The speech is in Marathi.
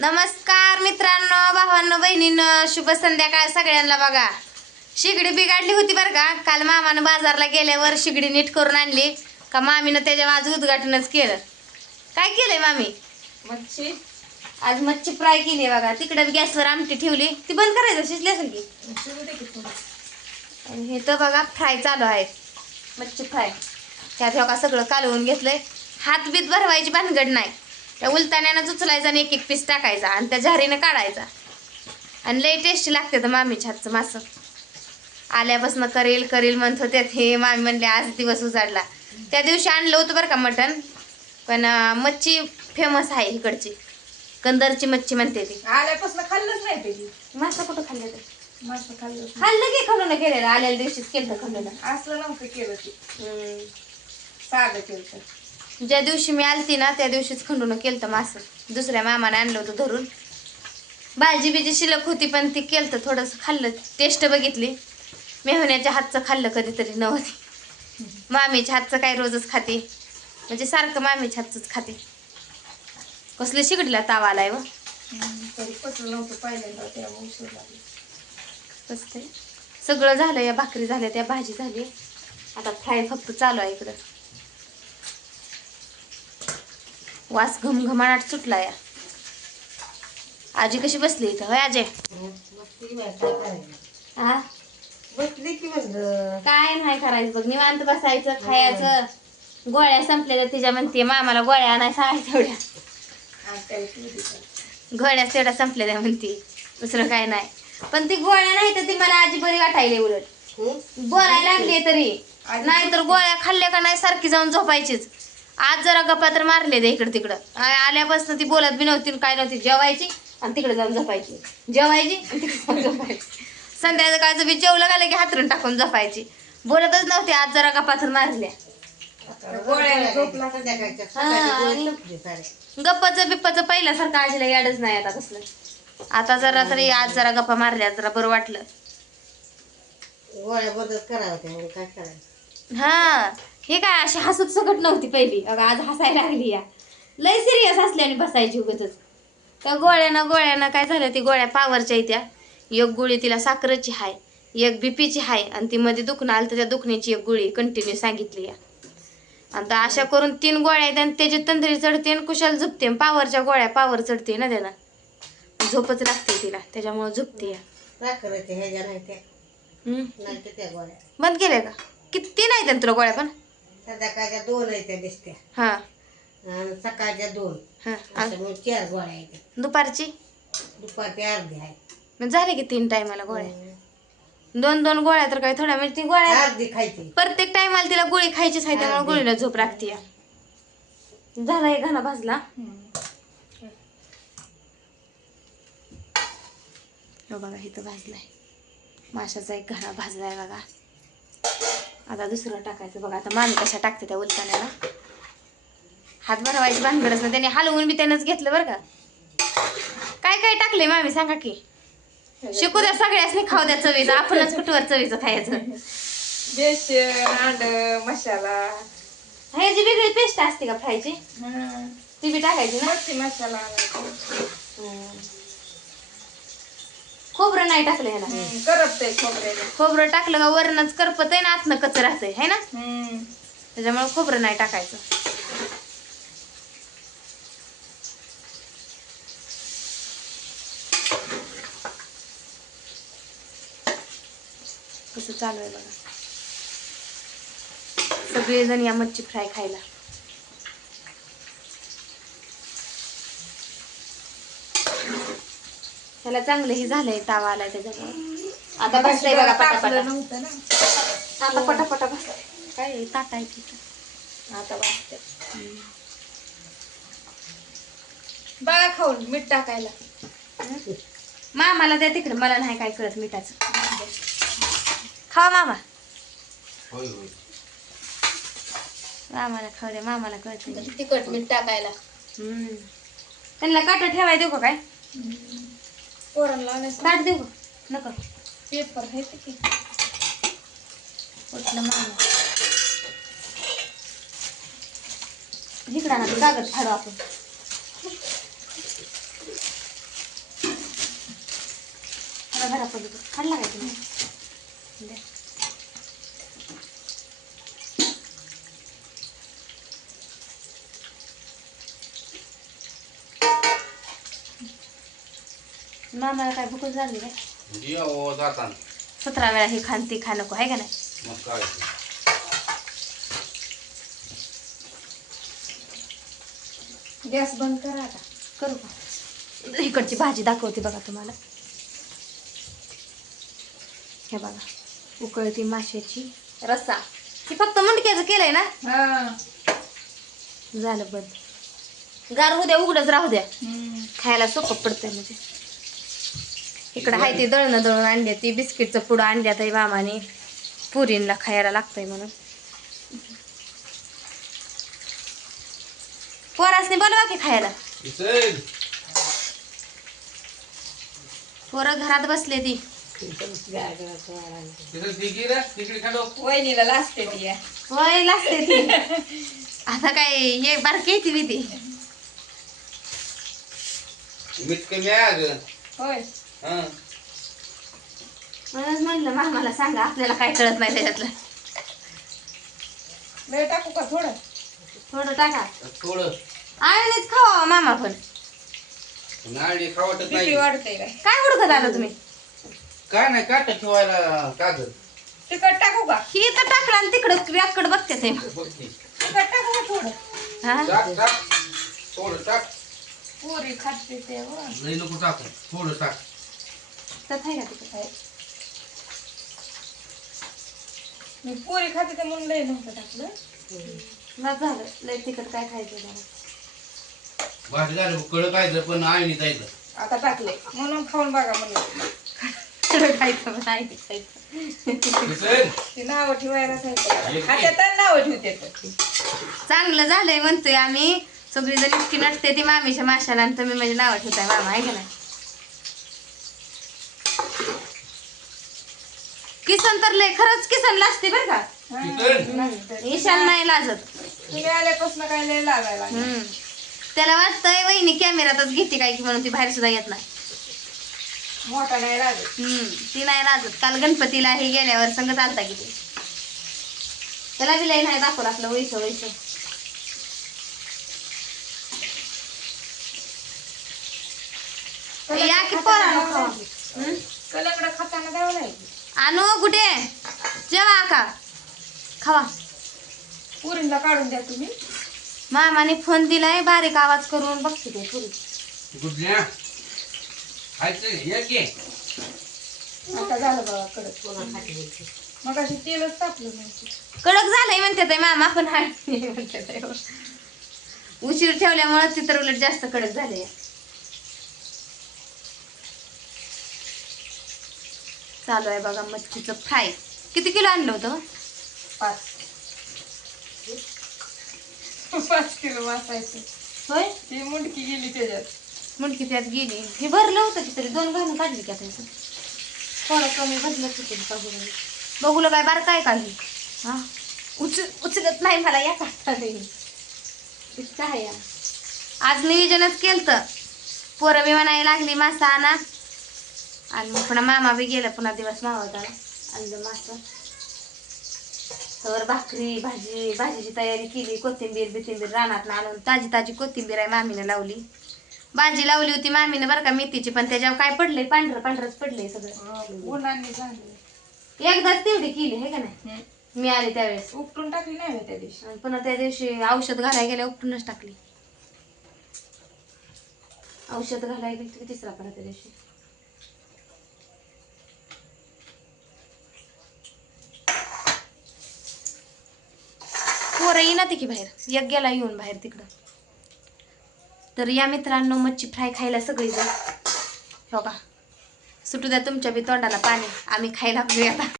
नमस्कार मित्रांनो, भावांनो, बहिणींनो, शुभ संध्याकाळ सगळ्यांना. बघा, शिगडी बिघडली होती बरं का. काल मामानं बाजारला गेल्यावर शिगडी नीट करून आणली का मामीनं त्याच्या आज उद्घाटनच केलं. काय केलंय मामी? मच्छी. आज मच्छी फ्राय केली बघा. तिकडे गॅसवर आमटी ठेवली, ती बंद करायचं, शिजली असेल की. आणि हे तर बघा फ्राय चालू आहे, मच्छी फ्राय. त्यात बघा सगळं कालवून घेतलंय. हात बीत भरवायची भानगड नाही, त्या उलताण्यानं चुचलायचा आणि एक एक पीस टाकायचा आणि त्या झारीनं काढायचा. आणि लई टेस्टी लागते तर मामीच्या हातचं मासं. आल्यापासून करेल करेल म्हणत होते हे. मामी म्हणले आज दिवस उजाडला. त्या दिवशी आणलं होतं बरं का मटण, पण मच्छी फेमस आहे इकडची, कंदरची मच्छी म्हणते ती. आल्यापासून खाल्लंच नाही ते. मासं कुठं खाल्लं ते? मस्त खाल्लं. खाल्लं की खाल्लं केलेलं, आलेल्या दिवशीच केलं खाल्लेलं. असलं नव्हतं केलं ते, साधं केलं. ज्या दिवशी मी आलती ना त्या दिवशीच खंडून केलं मासं. दुसऱ्या मामाने आणलं होतं धरून. भाजी बिजी शिल्लक होती पण ती केलं थोडंसं, खाल्लं, टेस्ट बघितली. मेहुण्याच्या हातचं खाल्लं कधीतरी नव्हती. मामीच्या हातचं काय रोजच खाते, म्हणजे सारखं मामीच्या हातचंच खाते. कसले शिगडीला ताव आलाय व. तरी पचलं नव्हतं पहिल्यांदा, त्यामुळे उशीर लागली. कसं सगळं झालं, या भाकरी झाल्या, त्या भाजी झाली, आता फ्राय फक्त चालू आहे इकडं. वास घमघमाट सुटला या. आजी कशी बसली इथं होय अजय? हा, बसली की म्हणलं काय नाही करायचं बघ, निवांत बसायचं, खायचं. गोळ्या संपलेल्या तिच्या म्हणते, मामाला गोळ्या नाही सांगायच्या एवढ्या. गोळ्या तेवढ्या संपलेल्या म्हणते, दुसरं काय नाही. पण ती गोळ्या नाही तर ती मला आजी बरी वाटायली. उलट बोलायला लागली तरी नाही, तर गोळ्या खाल्ल्या का नाही सारखी जाऊन झोपायचीच. आज जरा गप्पा तर मारले दे इकडं तिकडं. आल्यापासून ती बोलत बी नव्हती काय नव्हती. जेवायची आणि तिकडे जाऊन झोपायची, जेवायची आणि तिकडे जाऊन झोपायची. संध्याकाळचं बी जेवलं घालं की हातरून टाकून झोपायची. बोलतच नव्हती. आज जरा गप्पा तर मारल्या. गप्पाचं बिप्पाचं पहिल्यासारखं आजीला याडच नाही आता कसलं. आता जरा तरी आज जरा गप्पा मारल्या, जरा बरं वाटलं. गोळ्या बदल करावं काय करायचं. हा, हे काय अशी हसूत सकट नव्हती पहिली, अगं आज हसायला लागली या. लय सिरियस असल्याने बसायची उगतच. त्या गोळ्यानं काय झालं, ती गोळ्या पावरच्या येत्या. एक गोळी तिला साखरेची हाय, एक बीपीची हाय, आणि ती मध्ये दुखणं आलं तर त्या दुखण्याची एक गोळी कंटिन्यू सांगितली या. आता अशा करून 3 गोळ्या आहेत आणि त्याची तंद्री चढते आणि कुशाल झोपते. पावरच्या गोळ्या पावर चढते ना त्याला, झोपच लागते तिला, त्याच्यामुळे झोपते या. बंद केल्या का? किती नाही त्या तुला गोळ्या? पण संध्याकाळच्या 2 आहेत त्या दिसत्या. हा, सकाळच्या 2. हा, 4 गोळ्या आहेत. दुपारची दुपारची अर्धी आहे. मग झाले की 3 टायमाला गोळ्या. 2 गोळ्या तर काय थोड्या, म्हणजे ती गोळ्या अर्धी खायची. प्रत्येक टायमाला तिला गोळी खायचीच आहे, त्यामुळे गोळीला झोप लागते. झाला एक घाना भाजला. बघा इथं भाजलाय, माशाचा एक घाना भाजलाय बघा. आता दुसरं टाकायचं बघा. आता मामी कशा टाकते त्या उलटाण्याला. हात भरवायची भानगडच ना, त्याने हलवून बी त्यानंच घेतलं बरं का. काय काय टाकले मामी सांगा की, शिकू द्या सगळ्यासनी, खाऊ द्या चवीचं, आपणच कुठवर चवीचं खायचं. बेसन, अंड, मसाला, ह्याची वेगळी पेस्ट असते का फ्रायची? ती बी टाकायची ना. मच्छी मसाला, खोबरं नाही टाकलं ह्याला. करपतंय खोबऱ्याला. खोबरं टाकलं का वरणच करपत आहे ना, आतनं कच्च राहतंय है ना, त्याच्यामुळे खोबरं नाही टाकायचं. कसं चालू आहे बघा. सगळेजण या मच्छी फ्राय खायला. ह्याला चांगलं हे झालंय, तावा आलाय त्याच्यामुळे. आता बसतंय बघा पटापटा. नव्हतं ना, आता पटापटा बसतंय. काय ताट आहे तिथं आता वाटतं. बघा खाऊन मीठ टाकायला. मामाला द्या तिकडे, मला नाही काय कळत मिठाचं. खावा मामा. मामाला खाऊ द्या, मामाला कळत. तिखट मीठ टाकायला. त्यांना काटा ठेवाय देऊ का काय? पोरांना ताट देऊ का? नको, पेपर आहे की. उठलं मामा. इकडं ना कागद फाडू आपण. घरापर्यंत खाल्ला काय तुम्ही द्या. मामाला काय भूकच लागली काय जेव जाताना 17 वेळा हे खान ते खा नको आहे का नाही. मग काय गॅस बंद करा आता. करू का इकडची भाजी दाखवते बघा तुम्हाला. हे बघा उकळती माशाची रस्सा. ती फक्त मुंडक्याचं केलंय ना. हा. झालं बंद. गार होऊ द्या उघडच राहू द्या खायला सोपं पडतंय म्हणजे. इकडं आहे ते दळणं दळून आणल्या ती बिस्किटचं पुडं आणल्यात आहे मामाने पुरींला खायला लागतंय म्हणून. पोरासनी बनवा की खायला. पोरं घरात बसले ती. वहिनीला लाजते ती या. वय लागते ती. आता काय हे बारकी येते मी ती. मीठ कमी आहे अगं. होय. हं. म्हणूनच म्हणलं मामाला सांगा आपल्याला काय कळत नाही त्याच्यातलं. वेळ टाकू का थोडं. थोडं टाका. थोडं आणलीच खावा मामा पण. नाडी खावटत किती नाही. वाढतंय काय. काय हुडकत आलं तुम्ही. काय नाही काट ठेवायला कागद. तिखट टाकू का. ही तर टाकलं आणि तिकडं व्याकडे बघते ते. बघ की. तिखट टाकू का थोडं. हा टाक टाक थोडं टाक. पुरी खाते ते हो. लई नको टाकू थोडं टाक. तर आहे का तिकडं आहे. मी पुरी खाते ते म्हणून लय नव्हतं टाकलं. बस झालं लय तिकड काय खायचं जरा. भाजी झालं कळ काय पण आईने जायचं. आता टाकले म्हणून खाऊन बघा म्हणलं. तिकडं खायचं पण आहे खायचं. ती नावं ठेवायला सांगितलं. खात्यात आणि नावं ठेवते. चांगलं झालंय म्हणतोय आम्ही. सगळी जण इतकी नटते ती मामीच्या माशाला आणि तुम्ही म्हणजे नाव ठेवताय मामा आहे का नाही. किसन तर लय खरंच किसन लाजते बरं का. ईशान नाही लाजत. तुम्ही आल्यापासून काय लय लागायला लागलं. त्याला वाटतंय वहिनी कॅमेरातच घेते काय की म्हणून ती बाहेर सुद्धा येत नाही. मोठा नाही लागत. ती नाही लाजत. काल गणपतीला हे गेल्यावर संग चालता की ते त्याला बी लय नाही दाखवलं आपलं वैस वैस. या की पोरांनो खावा. कलंगडं खाताना द्यावं लागेल. आणू कुठे जेवा का खावा. पुरीला काढून द्या तुम्ही. मामाने फोन दिलाय बारीक आवाज करून बघते ते पुरी. गुडल्या खायचं ये की. आता झालं बघा कडक. मग अशी तेलच तापलं नाही. कडक झालंय म्हणते मामा पण म्हणते उशीर ठेवल्यामुळे चित्र उलट जास्त कडक झाले. चालू आहे बघा मच्छीचं फ्राय. किती किलो आणलं होतं. 5 किलो वाचायचं. होय ती मुंडकी गेली त्याच्यात. मुंडकी त्यात गेली. हे भरलं होतं की तरी 2 घालून काढली का त्याचं. थोडं कमी भरलं होतं. बघूला काय बार काय काढली. हा उचलत नाही मला या काय आज नियोजनच केलं. पोरं बी म्हणायला लागली मासा आणा आणि पुन्हा मामा बी गेला. पुन्हा दिवस मावळताला आणलं मासा. तर भाकरी भाजीची तयारी केली. कोथिंबीर रानात आणून ताजी ताजी कोथिंबीर आहे मामीने लावली. भाजी लावली होती मामीने बरं का मेथीची पण त्याच्यावर काय पडलंय पांढरच पडलंय सगळं. उन्हाने झालं. एकदाच तेवढी केली हे का नाही. मी आले त्यावेळेस उपटून टाकली नाही त्या दिवशी. आणि पुन्हा त्या दिवशी औषध घालायला गेल्या उपटूनच टाकली. औषध घालायला गेली की तिसरा परत त्या दिवशी. पोरं येईना ती की बाहेर. एक गेला येऊन बाहेर तिकडं. तर या मित्रांनो मच्छी फ्राय खायला सगळीजण हो का सुटू द्या तुमच्या बी तोंडाला पाणी. आम्ही खायला लागलोय आता.